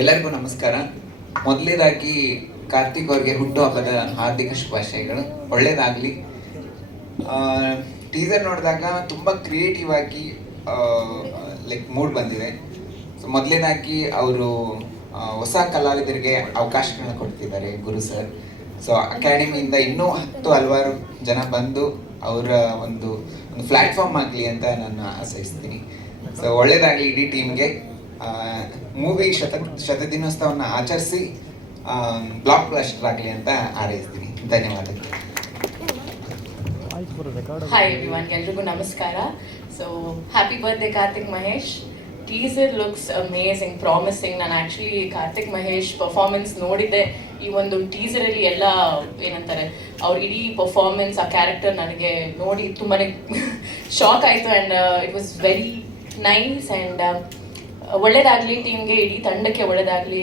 ಎಲ್ಲರಿಗೂ ನಮಸ್ಕಾರ. ಮೊದಲನೇದಾಗಿ ಕಾರ್ತಿಕ್ ಅವ್ರಿಗೆ ಹುಟ್ಟುಹಬ್ಬದ ಹಾರ್ದಿಕ ಶುಭಾಶಯಗಳು. ಒಳ್ಳೇದಾಗಲಿ. ಟೀಸರ್ ನೋಡಿದಾಗ ತುಂಬ ಕ್ರಿಯೇಟಿವ್ ಆಗಿ ಲೈಕ್ ಮೂಡ್ ಬಂದಿದೆ. ಸೊ ಮೊದಲನೇದಾಗಿ ಅವರು ಹೊಸ ಕಲಾವಿದರಿಗೆ ಅವಕಾಶಗಳನ್ನ ಕೊಡ್ತಿದ್ದಾರೆ ಗುರು ಸರ್ ಸೊ ಅಕಾಡೆಮಿಯಿಂದ ಇನ್ನೂ ಹತ್ತು ಹಲವಾರು ಜನ ಬಂದು ಅವರ ಒಂದು ಒಂದು ಪ್ಲ್ಯಾಟ್ಫಾರ್ಮ್ ಆಗಲಿ ಅಂತ ನಾನು ಆಶಯಿಸ್ತೀನಿ ಸೊ ಒಳ್ಳೇದಾಗಲಿ ಇಡೀ ಟೀಮ್ಗೆ ಮೂವಿ ಶತ ಶತದಿನೋತ್ಸವವನ್ನು ಆಚರಿಸಿ ಬ್ಲಾಕ್ ಬ್ಲಾಸ್ಟರ್ ಆಗಲಿ ಅಂತ ಹಾರೈಸ್ತೀನಿ. ಧನ್ಯವಾದಗಳು. ಹಾಯ್ ಎವ್ರಿವನ್ ಎಲ್ರಿಗೂ ನಮಸ್ಕಾರ. So happy birthday Karthik Mahesh teaser looks amazing promising ನಾನು ಆ್ಯಕ್ಚುಲಿ ಕಾರ್ತಿಕ್ ಮಹೇಶ್ ಪರ್ಫಾರ್ಮೆನ್ಸ್ ನೋಡಿದ್ದೆ. ಈ ಒಂದು ಟೀಸರಲ್ಲಿ ಎಲ್ಲ, ಏನಂತಾರೆ, ಅವ್ರ ಇಡೀ ಪರ್ಫಾರ್ಮೆನ್ಸ್ ಆ ಕ್ಯಾರೆಕ್ಟರ್ ನನಗೆ ನೋಡಿ ತುಂಬಾ ಶಾಕ್ ಆಯಿತು. And it was very nice and ಒಳ್ಳೇದಾಗಲಿ, ಟೀಮ್ಗೆ ಇಡೀ ತಂಡಕ್ಕೆ ಒಳ್ಳೇದಾಗ್ಲಿ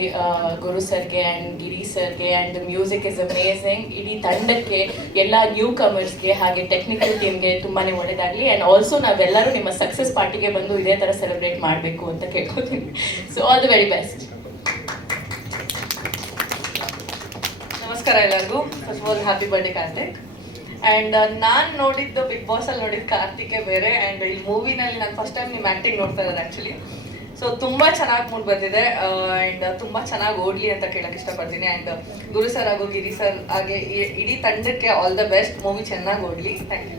ಗುರು ಸರ್ಗೆ ಆ್ಯಂಡ್ ಗಿರಿ ಸರ್ಗೆ ಆ್ಯಂಡ್ ಮ್ಯೂಸಿಕ್ ಇಸ್ ಅಮೇಝಿಂಗ್ ಇಡೀ ತಂಡಕ್ಕೆ, ಎಲ್ಲ ನ್ಯೂ ಕಮರ್ಸ್ಗೆ ಹಾಗೆ ಟೆಕ್ನಿಕಲ್ ಟೀಮ್ಗೆ ತುಂಬಾ ಒಳ್ಳೇದಾಗಲಿ. ಆ್ಯಂಡ್ ಆಲ್ಸೋ ನಾವೆಲ್ಲರೂ ನಿಮ್ಮ ಸಕ್ಸಸ್ ಪಾರ್ಟಿಗೆ ಬಂದು ಇದೇ ಥರ ಸೆಲೆಬ್ರೇಟ್ ಮಾಡಬೇಕು ಅಂತ ಕೇಳ್ಕೊತೀನಿ. So all the very best ನಮಸ್ಕಾರ ಎಲ್ಲರಿಗೂ. First of all happy birthday Karthik and ನಾನು ನೋಡಿದ್ದು ಬಿಗ್ ಬಾಸ್ ಅಲ್ಲಿ ನೋಡಿದ ಕಾರ್ತಿಕೆ ಬೇರೆ. ಆ್ಯಂಡ್ ಈ ಮೂವಿನಲ್ಲಿ ನಾನು ಫಸ್ಟ್ ಟೈಮ್ ನಿಮ್ಮ ಆ್ಯಕ್ಟಿಂಗ್ ನೋಡ್ತಾ ಇರೋದು ಆ್ಯಕ್ಚುಲಿ ಸೊ ತುಂಬಾ ಚೆನ್ನಾಗಿ ಮೂಡ್ ಬಂದಿದೆ. ಅಂಡ್ ತುಂಬಾ ಚೆನ್ನಾಗಿ ಓಡ್ಲಿ ಅಂತ ಕೇಳಕ್ ಇಷ್ಟಪಡ್ತೀನಿ. ಅಂಡ್ ಗುರು ಸರ್ ಹಾಗೂ ಗಿರಿ ಸರ್ ಹಾಗೆ ಇಡೀ ತಂಡಕ್ಕೆ ಆಲ್ ದ ಬೆಸ್ಟ್ ಮೂವಿ ಚೆನ್ನಾಗಿ ಓಡ್ಲಿ. Thank you